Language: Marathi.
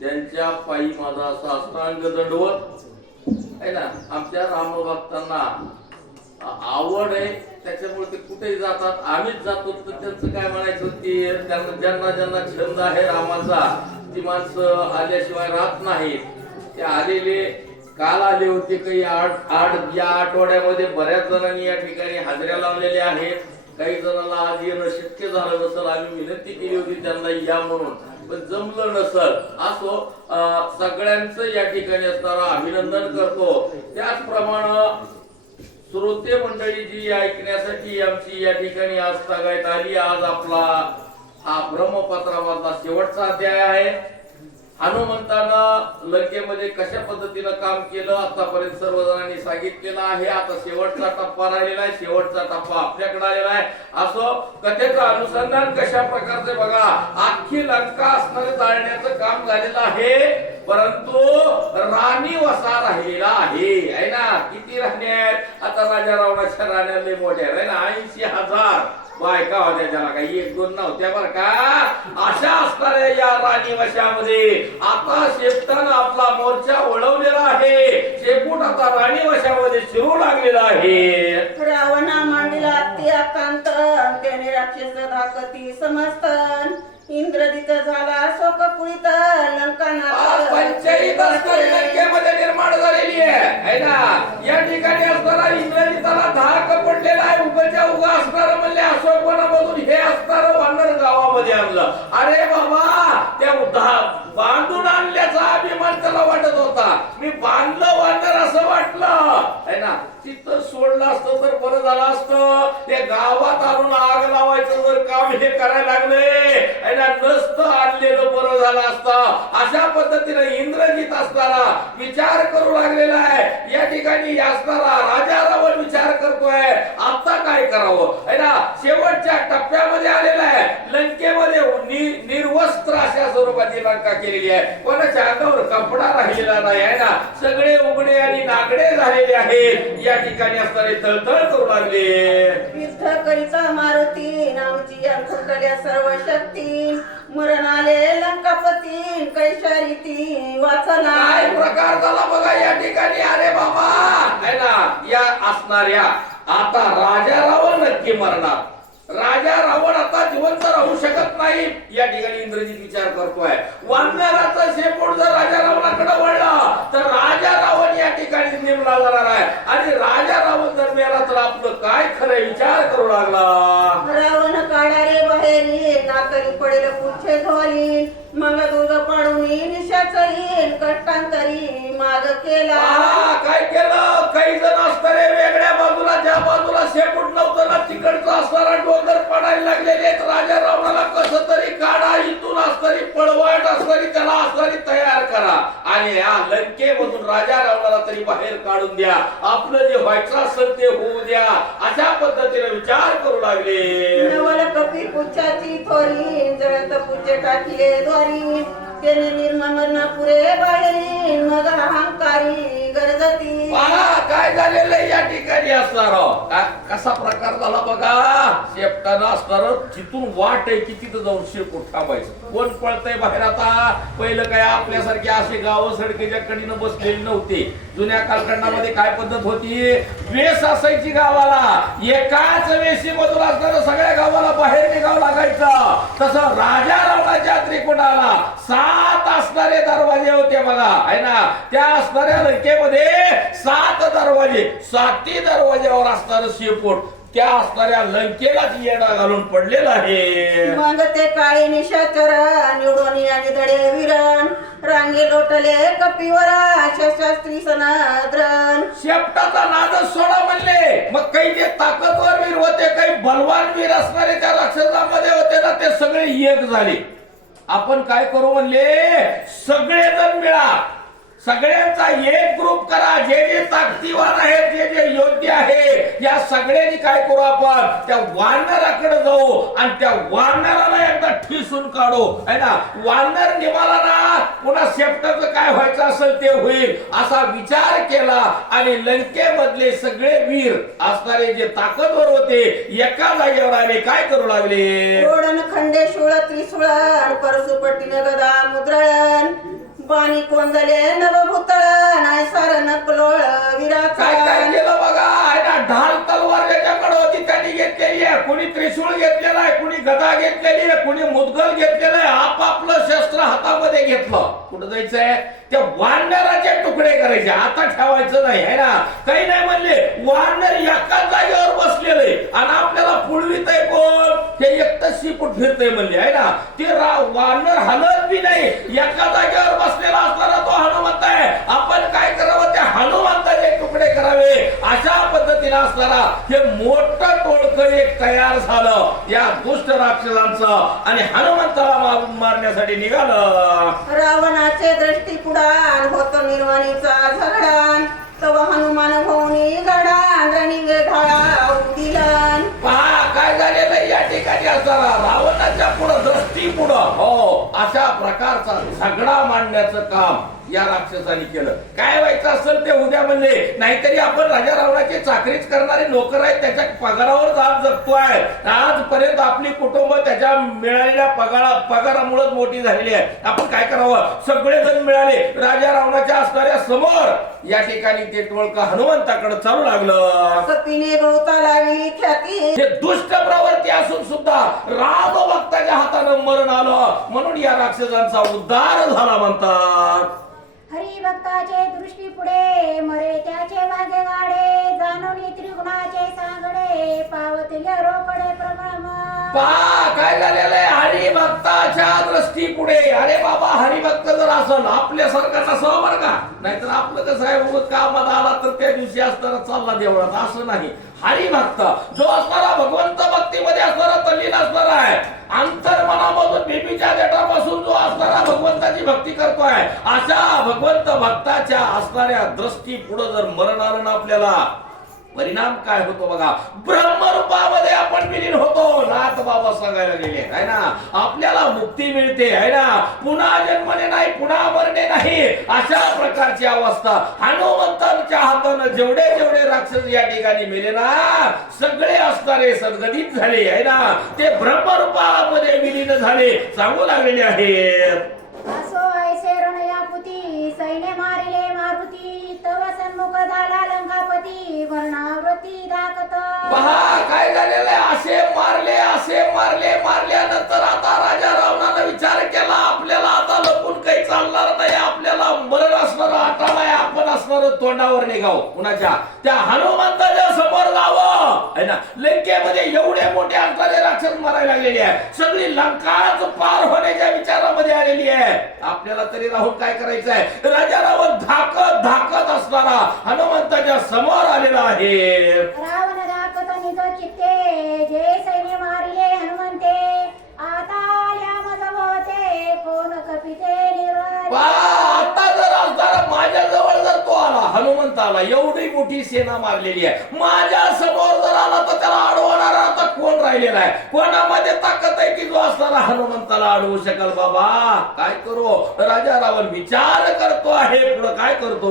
त्यांच्या पायी माझा साष्टांग दंडवत. आहे ना? आमच्या रामभक्तांना आवड आहे. त्याच्यामुळे ते कुठेही जातात. आम्हीच जातो. तर त्यांचं काय म्हणायचं? की त्यांना ज्यांना ज्यांना छंद आहे रामाचा ती माणसं आल्याशिवाय राहत नाहीत. ते आलेले काल आले होते काही आठ आठ या आठवड्यामध्ये बऱ्याच जणांनी या ठिकाणी हाजऱ्या लावलेल्या आहेत. काही जणांना आज येणं शक्य झालं नसेल. आम्ही विनंती केली होती त्यांना या म्हणून. पण जमलं नसल. असो सगळ्यांचं या ठिकाणी असणारा अभिनंदन करतो. त्याचप्रमाणे श्रोते मंडळी जी ऐकण्यासाठी आमची या ठिकाणी आज तागायत आली आज आपला हा ब्रह्मपत्रामधला शेवटचा अध्याय आहे. हनुमंतानं लंकेमध्ये कशा पद्धतीनं काम केलं आतापर्यंत सर्वजणांनी सांगितलेलं आहे. आता शेवटचा टप्पा राहिलेला आहे. शेवटचा टप्पा आपल्याकडे आलेला आहे. असो कथेचं अनुसंधान कशा प्रकारचे बघा. आखी लंका असणारे जाळण्याचं काम झालेलं आहे. परंतु राणी वसा राहिलेला आहे. है ना? किती राहणी आहेत? आता राजा रावणाच्या राण्या लय मोठ्या आहे ना? ऐंशी हजार. बायका होत्या त्याला काही एक दोन नव्हत्या बर का. अशा असणाऱ्या या राणी वशामध्ये आता शेपटानं आपला मोर्चा वळवलेला आहे. शेपूट आता राणी वशामध्ये शिरू लागलेला आहे. रावणा मांडीला अति आकांत त्याने राक्षस धाकती समस्तन. इंद्रजित झाला शोक कुळीत लंका आज पंचायत असणारी लंकेमध्ये निर्माण झालेली आहे. है ना? या ठिकाणी असताना इंग्रजीताला धाक पडलेला आहे उगाच्या उगा असणार म्हणले असताना हे वानर गावामध्ये आणलं. अरे बाबा त्या धा- बांधून आणल्याचा अभिमान त्याला वाटत होता. मी बांधलं वानर असं वाटलं. है ना? तिथं सोडलं असतं तर बरं झालं असतं. ते गावात आणून आग लावायचं जर काम हे करायला लागले है ना? नसतं आणलेलं बरं झालं असतं. अशा पद्धतीने इंद्रजीत असताना विचार करू लागलेला आहे. या ठिकाणी असणारा राजा रावण विचार करतोय. आता काय करावं? है ना? शेव टप्प्यामध्ये आलेला आहे लंकेमध्ये नि- निर्वस्त्र अशा स्वरूपाची लंका केलेली आहे कोणाच्या अंगावर कपडा राहिलेला नाही आहे ना. सगळे उघडे आणि नागडे झालेले आहेत. या ठिकाणी असणारे तळतळ करू लागले. युद्ध करिता मारुती नामची अंकुटल्या सर्व शक्ती. मरण आले लंकापती कैशारी ती वाचला. काय प्रकार झाला बघा या ठिकाणी? अरे बाबा! है ना या असणाऱ्या आता राजा रावण नक्की मरणार. राजा रावण आता जिवंत राहू शकत नाही. या ठिकाणी इंद्रजित विचार करतोय. वानराचा शेपूट जर राजा रावणाकडे वळला तर राजा रावण या ठिकाणी नेमला जाणार आहे. आणि राजा रावण जर मेला तर आपलं काय खरं विचार करू लागला? रावण काढा रे बाहेरी नातरी पडेल पुच्छे धोली मग दूध पाडून निशाच येईल कष्टांतरी माग केला. काय केलं? बाजूला बाजूला शेपूट नव्हतं ना तिकडचं असणारा डोंगर पडायला लागलेले राजा रावणाला कस तरी काढा इथून असणारी पळवाट असणारी त्याला असणारी तयार करा. आणि या लंकेमधून राजा रावणाला तरी बाहेर काढून द्या. आपलं जे व्हायचं असेल ते होऊ द्या. अशा पद्धतीने विचार करू लागले. नवल कपी पुच्छाची थोरी जळत पुच्छे टाकले द्वारी त्याने निर्ममन पुरे बाहेरी मग अहंकारी गरजती. पहा काय झालेलं आहे या ठिकाणी असणार? कसा प्रकार झाला बघा? शेपटाना असणार जिथून वाट आहे की तिथं जाऊन शेपूट थांबायचं. कोण पळतय बाहेर आता? पहिलं काय आपल्यासारखे असे गाव सडकेच्या कडीनं बसलेली नव्हते. जुन्या कालखंडामध्ये काय पद्धत होती? वेस असायची गावाला. एकाच वेशी मधून असणारं सगळ्या गावाला बाहेर निघावं लागायचं. तसं राजा रावणाच्या त्रिकोणाला सात असणारे दरवाजे होते बघा आहे ना? त्या असणाऱ्या लंकेमध्ये सात दरवाजे साती दरवाज्यावर असणार शेपूट त्या असणाऱ्या लंकेलाच येडा घालून पडलेला आहे. मग ते काळे निशाचर निवडून आणि धडे विरण रांगे लोटले कपिवर शस्त्री सनाद्रण शेपटाचा नाद सोडा म्हणले. मग काही जे ताकदवर वीर होते काही बलवान वीर असणारे त्या राक्षसामध्ये होते ना ते सगळे एक झाले. आपण काय करू म्हणले? सगळेजण मिळा. सगळ्यांचा एक ग्रुप करा. जे जे ताकदीवान आहेत जे जे या सगळ्यांनी काय करू आपण? त्या वानराकडे जाऊ आणि त्या वानराला एकदा ठिसून काढू. है ना? वानर निघाला ना? पुन्हा शेपटाचं काय व्हायचं असेल ते होईल. असा विचार केला आणि लंकेमधले सगळे वीर असणारे जे ताकदवर होते एका जागेवर आले काय करू लागले? रोडन खंडे शुळ त्रिशूळ परसुपटीने गदा मुद्रळण. पाणी झाले नव भूतळ नाही सार नकलोळ काय काय केलं बघा? आहे ना ढाल तलवार त्याच्याकडे होती त्यांनी घेतलेली आहे. कुणी त्रिशूळ घेतलेला आहे कुणी गदा घेतलेली आहे कुणी मुदगल घेतलेलं आहे. आपापलं शस्त्र हातामध्ये घेतलं. कुठं जायचंय? त्या वानराचे तुकडे करायचे. आता ठेवायचं नाही आहे ना? काही नाही म्हणले. वानर एकाच जागेवर बसलेले. आणि आपल्याला पुळवीत आहे कोण ते एकटं शिपूट फिरते म्हणले आहे ना? ते वानर हलत बी नाही. एका जागेवर बसलेला असताना तो हनुमंत आहे. आपण काय करावं? त्या हनुमंताचे तुकडे करावे. अशा पद्धतीने असणारा हे मोठं टोळकं एक तयार झालं. या दुष्ट राक्षसांचं. आणि हनुमंताला मारण्यासाठी निघालं. रावणाचे दृष्टी पुढान होतो निर्वाणीचा झगडा. रावणाच्या पुढं दृष्टी पुढं. हो अशा प्रकारचा झगडा मांडण्याचं काम या राक्षसाने केलं. काय व्हायचं असेल ते उद्या म्हणले. नाहीतरी आपण राजा रावणाची चाकरीच करणारे नोकर आहेत त्याच्या पगारावर आज जगतोय आजपर्यंत आपली कुटुंब त्याच्या मिळालेल्या पगारा पगारामुळेच मोठी झालेली आहे. आपण काय करावं? सगळेजण मिळाले. राजा रावणाच्या असणाऱ्या समोर. या ठिकाणी ते टोळका हनुमंताकडे चालू लागलं. बहुता लावी ख्याती. हे दुष्ट प्रवृत्ती असून सुद्धा राम भक्ताच्या हातानं मरण आलं. म्हणून या राक्षसांचा उद्धार झाला म्हणतात. हरिभक्ताचे दृष्टी पुढे मरे त्याचे भागे गाडे जाणून त्रिगुणाचे सांगडे पावतले रोकडे प्रमाण पहा काय झालेलं आहे? हरिभक्ताच्या दृष्टी पुढे. अरे बाबा हरिभक्त जर असल आपल्यासारखाच असावं बरं का? नाहीतर आपलं कसं आहे? उगाच कामात आला तर त्या दिवशी असताना चालला देवळात. असं नाही. हरिभक्त जो असणारा भगवंत भक्तीमध्ये असणारा तल्लीन असणारा आहे. अंतर्मनामधून बेबीच्या जटापासून जो असणारा भगवंताची भक्ती करतोय अशा भगवंत भक्ताच्या असणाऱ्या दृष्टी पुढे जर मरण आलं ना आपल्याला परिणाम काय होतो बघा? ब्रह्मरूपामध्ये आपण विलीन होतो. नाथ बाबा सांगायला गेले. आहे ना? आपल्याला मुक्ती मिळते. आहे ना? पुन्हा जन्मने नाही पुन्हा मरणे नाही. अशा प्रकारची अवस्था. हनुमंतांच्या हातानं जेवढे जेवढे राक्षस या ठिकाणी मेले ना सगळे असणारे सदगतीत झाले. आहे ना? ते ब्रह्मरूपामध्ये विलीन झाले. सांगू लागलेले आहेत. असो ऐसे रणयापुती सैन्य मारिले मारुती. तव सन्मुख झाला पहा काय झालेलं आहे? असे मारले असे मारले मारल्यानंतर आता राजा रावणानं विचार केला आपल्याला आता लपून काही चालणार नाही. आपल्याला मरण असणार आठाव आपण असणार तोंडावर निघाव. कुणाच्या? त्या हनुमंताच्या समोर जावं. है ना? लंकेमध्ये एवढे मोठे असणारे राक्षस मारायला लागलेले आहे. सगळी लंकाच पार होण्याच्या विचारामध्ये आलेली आहे. आपल्याला तरी राहून काय करायचं आहे राजा रावण धाकत धाकत असणारा हनुमंताच्या समोर आलेला आहे. रावण दाखत निज चित्ते. जे सैन्य मारिले हनुमंते आता आल्या मज होते. कोण कपिते निर्वाण. पहा, आता जर असणारा माझ्या जवळ जर तो आला हनुमंत आला एवढी मोठी सेना मारलेली आहे. माझ्यासमोर जर आला तर त्याला अडवणारा राहिलेला आहे. कोणामध्ये ताकद आहे की जो असताना हनुमंताला अडवू शकाल बाबा? काय करू? राजा रावण विचार करतो आहे. पुढे काय करतो?